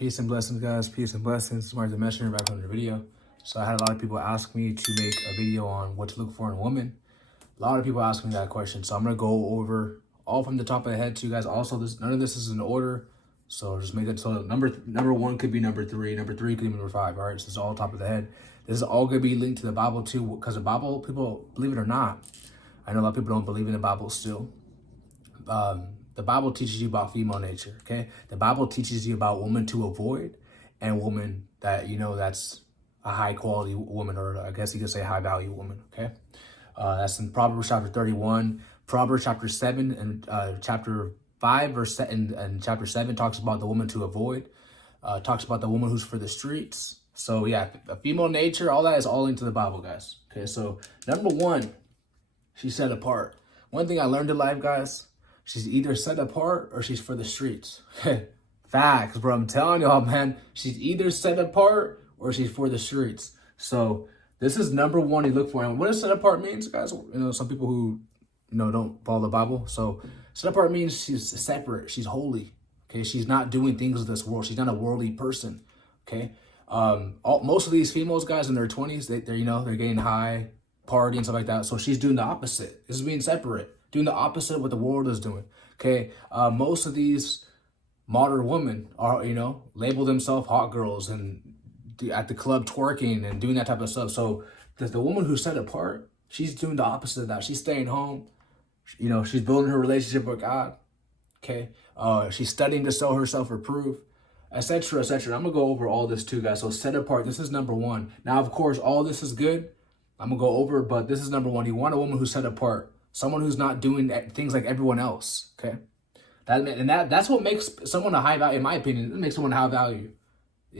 Peace and blessings, guys. Peace and blessings. MarcTheMessanger back on the video. So I had a lot of people ask me to make a video on what to look for in a woman. A lot of people ask me that question. So I'm going to go over all from the top of the head to you guys. Also, none of this is in order. So just make it so number one could be number three. Number three could be number five. All right. So it's all top of the head. This is all going to be linked to the Bible too. Because the Bible, people, believe it or not, I know a lot of people don't believe in the Bible still. The Bible teaches you about female nature, okay? The Bible teaches you about women to avoid and woman that, that's a high quality woman, or I guess you could say high value woman, okay? That's in Proverbs chapter 31, Proverbs chapter 7, and chapter 5, and chapter 7 talks about the woman to avoid, talks about the woman who's for the streets. So yeah, a female nature, all that is all into the Bible, guys. Okay, so number one, she's set apart. One thing I learned in life, guys, she's either set apart or she's for the streets. Facts, bro. I'm telling y'all, man. She's either set apart or she's for the streets. So this is number one you look for. And what does set apart means, guys? Some people who, don't follow the Bible. So set apart means she's separate. She's holy. Okay. She's not doing things of this world. She's not a worldly person. Okay. Most of these females, guys, in their 20s, they're getting high, party and stuff like that. So she's doing the opposite. This is being separate. Doing the opposite of what the world is doing. Okay, most of these modern women are, label themselves hot girls and at the club twerking and doing that type of stuff. So the woman who's set apart, she's doing the opposite of that. She's staying home. She's building her relationship with God. Okay, she's studying to show herself approved, etc., etc. I'm gonna go over all this too, guys. So set apart. This is number one. Now, of course, all this is good. I'm gonna go over, but this is number one. You want a woman who's set apart. Someone who's not doing things like everyone else, okay? That's what makes someone a high value, in my opinion. It makes someone a high value,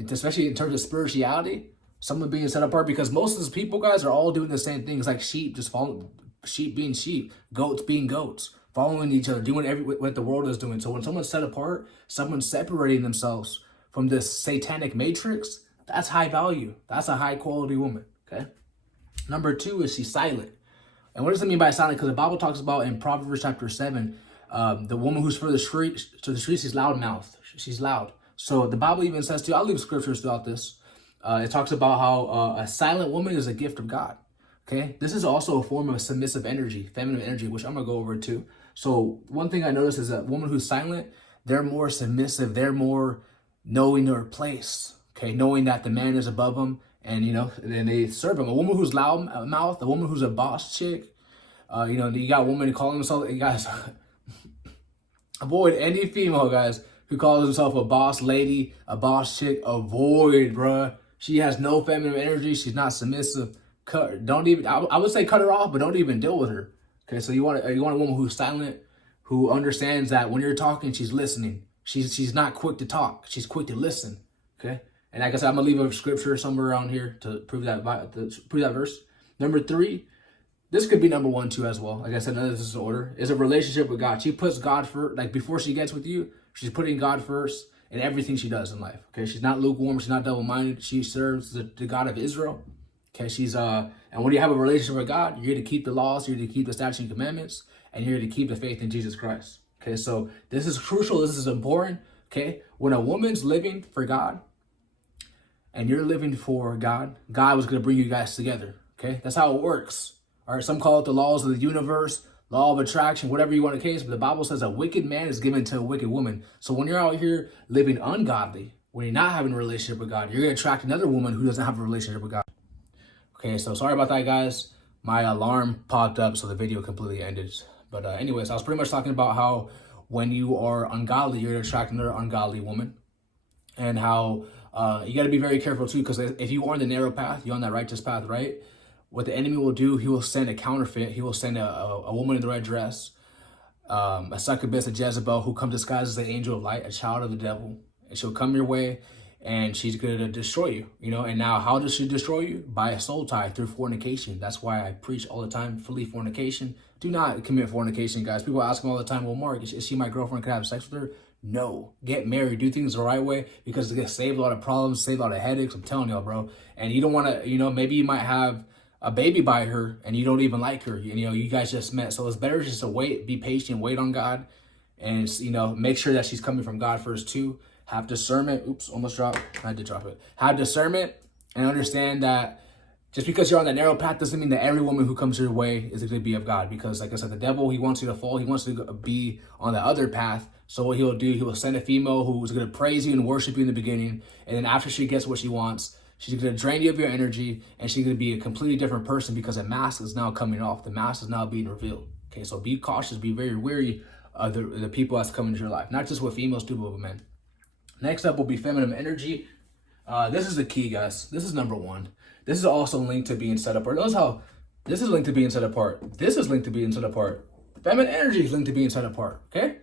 especially in terms of spirituality. Someone being set apart, because most of these people, guys, are all doing the same things, like sheep, just following, sheep being sheep, goats being goats, following each other, doing what the world is doing. So when someone's set apart, someone's separating themselves from this satanic matrix, that's high value. That's a high quality woman, okay? Number two is she's silent. And what does it mean by silent? Because the Bible talks about in Proverbs chapter 7, the woman who's for the streets, she's loudmouth. She's loud. So the Bible even says too, I'll leave scriptures throughout this. It talks about how a silent woman is a gift of God. Okay. This is also a form of submissive energy, feminine energy, which I'm going to go over too. So one thing I noticed is that woman who's silent, they're more submissive. They're more knowing their place. Okay. Knowing that the man is above them. And, then they serve him. A woman who's loud mouth, a woman who's a boss chick, you got women calling themselves, guys, avoid any female, guys, who calls herself a boss lady, a boss chick. Avoid, bruh. She has no feminine energy. She's not submissive. I would say cut her off, but don't even deal with her. Okay, so you want a woman who's silent, who understands that when you're talking, she's listening. She's not quick to talk. She's quick to listen. Okay. And like I said, I'm going to leave a scripture somewhere around here to prove that verse. Number three, this could be number one too as well. Like I said, none of this is in order. Is a relationship with God. She puts God first. Like before she gets with you, she's putting God first in everything she does in life. Okay, she's not lukewarm. She's not double-minded. She serves the God of Israel. Okay, and when you have a relationship with God, you're here to keep the laws, you're here to keep the statutes and commandments, and you're here to keep the faith in Jesus Christ. Okay, so this is crucial. This is important. Okay, when a woman's living for God, and you're living for God, God was going to bring you guys together, okay? That's how it works, all right? Some call it the laws of the universe, law of attraction, whatever you want to case, but the Bible says a wicked man is given to a wicked woman. So when you're out here living ungodly, when you're not having a relationship with God, you're going to attract another woman who doesn't have a relationship with God. Okay, so sorry about that, guys. My alarm popped up, so the video completely ended. But anyways, I was pretty much talking about how when you are ungodly, you're going to attract another ungodly woman, and how you got to be very careful too, because if you are on the narrow path, you're on that righteous path, right? What the enemy will do, he will send a counterfeit. He will send a woman in the red dress, a succubus, a Jezebel, who comes disguised as an angel of light, a child of the devil. And she'll come your way, and she's going to destroy you, And now how does she destroy you? By a soul tie, through fornication. That's why I preach all the time, flee fornication. Do not commit fornication, guys. People ask me all the time, well, Mark, is she my girlfriend? Can I have sex with her? No. Get married. Do things the right way, because it gets save a lot of problems, save a lot of headaches. I'm telling y'all, bro. And you don't want to, maybe you might have a baby by her and you don't even like her. You guys just met. So it's better just to wait, be patient, wait on God, and, make sure that she's coming from God first too. Have discernment. Oops, almost dropped. I did drop it. Have discernment and understand that just because you're on the narrow path doesn't mean that every woman who comes your way is going to be of God. Because like I said, the devil, he wants you to fall. He wants you to be on the other path. So what he'll do, he will send a female who's going to praise you and worship you in the beginning. And then after she gets what she wants, she's going to drain you of your energy, and she's going to be a completely different person because a mask is now coming off. The mask is now being revealed. Okay, so be cautious, be very wary of the people that's coming into your life. Not just what females do, but with men. Next up will be feminine energy. This is the key, guys. This is number one. This is also linked to being set apart. Notice how this is linked to being set apart. This is linked to being set apart. Feminine energy is linked to being set apart, okay?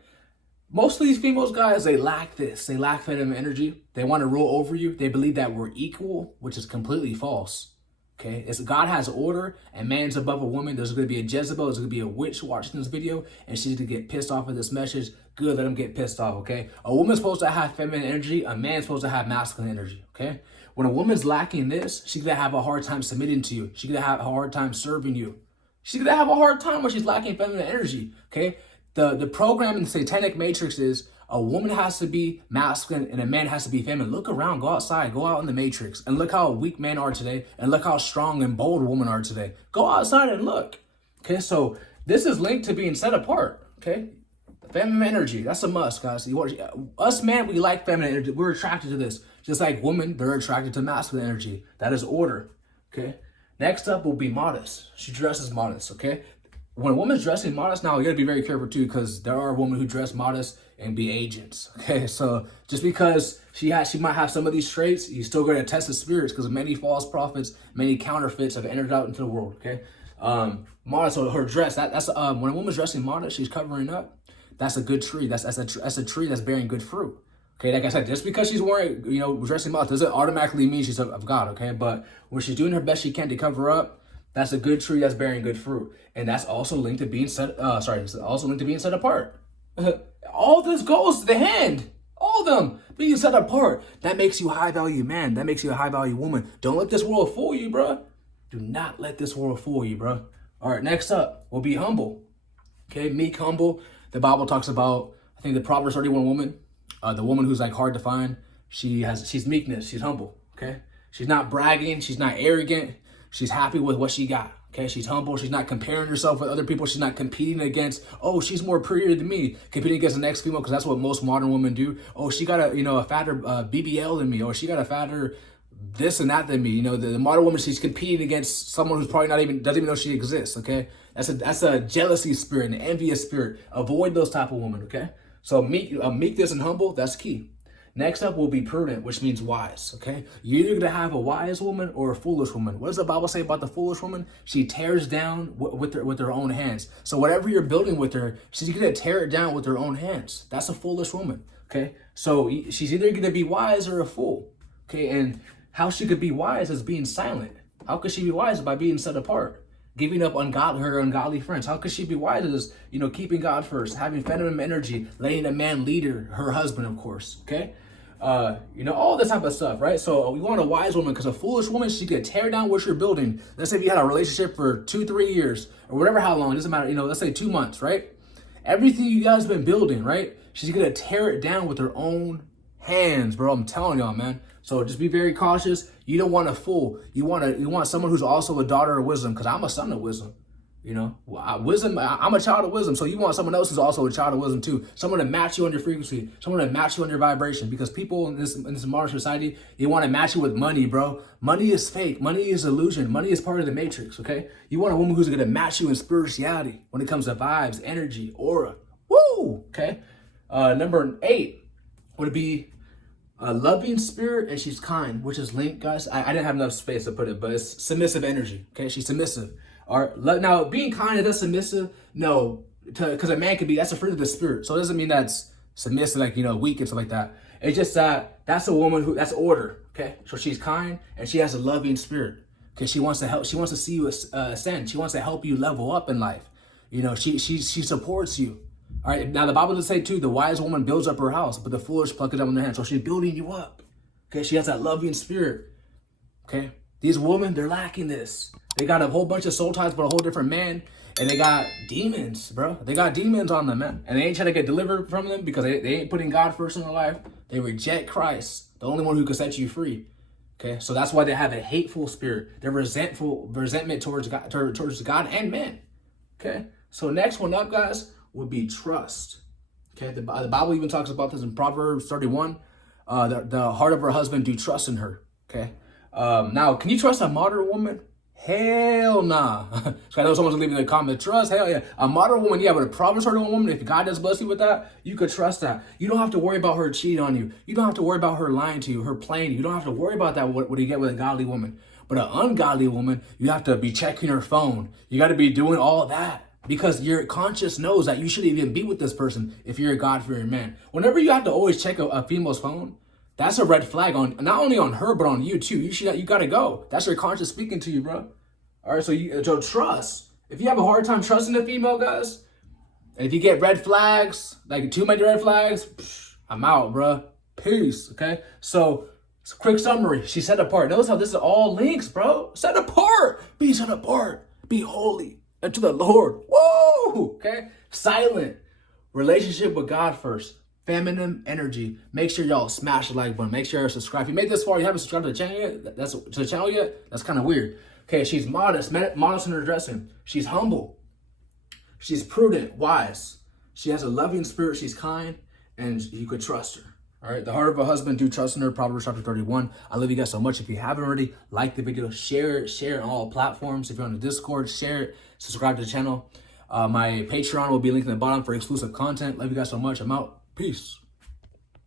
Most of these females, guys, they lack this. They lack feminine energy. They want to rule over you. They believe that we're equal, which is completely false. Okay, it's God has order and man's above a woman. There's going to be a Jezebel. There's going to be a witch watching this video, and she's going to get pissed off at this message. Good, let them get pissed off, okay? A woman's supposed to have feminine energy. A man's supposed to have masculine energy, okay? When a woman's lacking this, she's going to have a hard time submitting to you. She's going to have a hard time serving you. She's going to have a hard time when she's lacking feminine energy, okay? The program in the satanic matrix is a woman has to be masculine and a man has to be feminine. Look around, go outside, go out in the matrix, and look how weak men are today, and look how strong and bold women are today. Go outside and look. Okay, so this is linked to being set apart. Okay, feminine energy, that's a must, guys. Us men, we like feminine energy. We're attracted to this. Just like women, they're attracted to masculine energy. That is order. Okay. Next up will be modest. She dresses modest. Okay. When a woman's dressing modest, now you gotta be very careful too, because there are women who dress modest and be agents. Okay, so just because she might have some of these traits, you still gotta test the spirits, because many false prophets, many counterfeits have entered out into the world. Okay, modest. So her dress, that's when a woman's dressing modest, she's covering up. That's a good tree. That's a tree that's bearing good fruit. Okay, like I said, just because she's wearing, dressing modest doesn't automatically mean she's of God. Okay, but when she's doing her best she can to cover up, that's a good tree that's bearing good fruit, and that's also linked to being set. It's also linked to being set apart. All this goes to the hand. All of them being set apart. That makes you a high value man. That makes you a high value woman. Don't let this world fool you, bro. Do not let this world fool you, bro. All right, next up will be humble. Okay, meek, humble. The Bible talks about, I think, the Proverbs 31 woman, the woman who's like hard to find. She's meekness. She's humble. Okay, she's not bragging. She's not arrogant. She's happy with what she got. Okay, she's humble. She's not comparing herself with other people. She's not competing against, oh, she's more prettier than me. Competing against the next female, because that's what most modern women do. Oh, she got a fatter BBL than me, or she got a fatter this and that than me. The modern woman, she's competing against someone who's probably doesn't even know she exists. Okay, that's a jealousy spirit, an envious spirit. Avoid those type of women. Okay, so meekness and humble, that's key. Next up will be prudent, which means wise, okay? You're either going to have a wise woman or a foolish woman. What does the Bible say about the foolish woman? She tears down with her own hands. So whatever you're building with her, she's going to tear it down with her own hands. That's a foolish woman, okay? So she's either going to be wise or a fool, okay? And how she could be wise is being silent. How could she be wise? By being set apart. Giving up her ungodly friends. How could she be wise? Is keeping God first, having feminine energy, letting a man lead her husband, of course, okay? All this type of stuff, right? So we want a wise woman, because a foolish woman, she could tear down what you're building. Let's say if you had a relationship for 2-3 years or whatever, how long, it doesn't matter, let's say 2 months, right? Everything you guys been building, right? She's gonna tear it down with her own hands, bro. I'm telling y'all, man. So just be very cautious. You don't want a fool. You want someone who's also a daughter of wisdom, because I'm a son of wisdom. Wisdom, I'm a child of wisdom. So you want someone else who's also a child of wisdom too. Someone to match you on your frequency. Someone to match you on your vibration. Because people in this modern society, they want to match you with money, bro. Money is fake. Money is illusion. Money is part of the matrix, okay? You want a woman who's going to match you in spirituality when it comes to vibes, energy, aura. Woo! Okay? Number 8 would be a loving spirit, and she's kind, which is linked, guys. I didn't have enough space to put it, but it's submissive energy, okay? She's submissive. Now, being kind, is that submissive? No, because a man could be, that's a fruit of the spirit. So it doesn't mean that's submissive, like, weak and stuff like that. It's just that that's a woman that's order, okay? So she's kind, and she has a loving spirit, because she wants to help. She wants to see you ascend. She wants to help you level up in life. She supports you. All right, now the Bible does say too, the wise woman builds up her house, but the foolish pluck it up in their hand. So she's building you up, okay? She has that loving spirit, okay? These women, they're lacking this. They got a whole bunch of soul ties, but a whole different man. And they got demons, bro. They got demons on them, man. And they ain't trying to get delivered from them because they ain't putting God first in their life. They reject Christ, the only one who can set you free. Okay, so that's why they have a hateful spirit. They're resentment towards God and men. Okay, so next one up, guys, would be trust. Okay, the Bible even talks about this in Proverbs 31. The heart of her husband do trust in her. Okay, now can you trust a modern woman? Hell nah. So I know someone's leaving a comment. Trust, hell yeah. A modern woman, yeah, but a Proverbs 31 woman, if God does bless you with that, you could trust that. You don't have to worry about her cheating on you. You don't have to worry about her lying to you, her playing you. You don't have to worry about that, what you get with a godly woman. But an ungodly woman, you have to be checking her phone. You got to be doing all that because your conscience knows that you shouldn't even be with this person if you're a God-fearing man. Whenever you have to always check a female's phone, that's a red flag on not only on her, but on you too. You got to go. That's your conscience speaking to you, bro. All right, so trust. If you have a hard time trusting a female, guys, and if you get red flags, like too many red flags, I'm out, bro. Peace, okay? So, quick summary. She's set apart. Notice how this is all links, bro. Set apart. Be set apart. Be holy unto the Lord. Whoa, okay? Silent. Relationship with God first. Feminine energy. Make sure y'all smash the like button. Make sure you subscribe. If you made this far, you haven't subscribed to the channel yet. That's kind of weird. Okay, she's modest in her dressing. She's humble. She's prudent, wise. She has a loving spirit. She's kind, and you could trust her. All right, the heart of a husband do trust in her. Proverbs chapter 31. I love you guys so much. If you haven't already, like the video, share it on all platforms. If you're on the Discord, share it. Subscribe to the channel. My Patreon will be linked in the bottom for exclusive content. Love you guys so much. I'm out. Peace.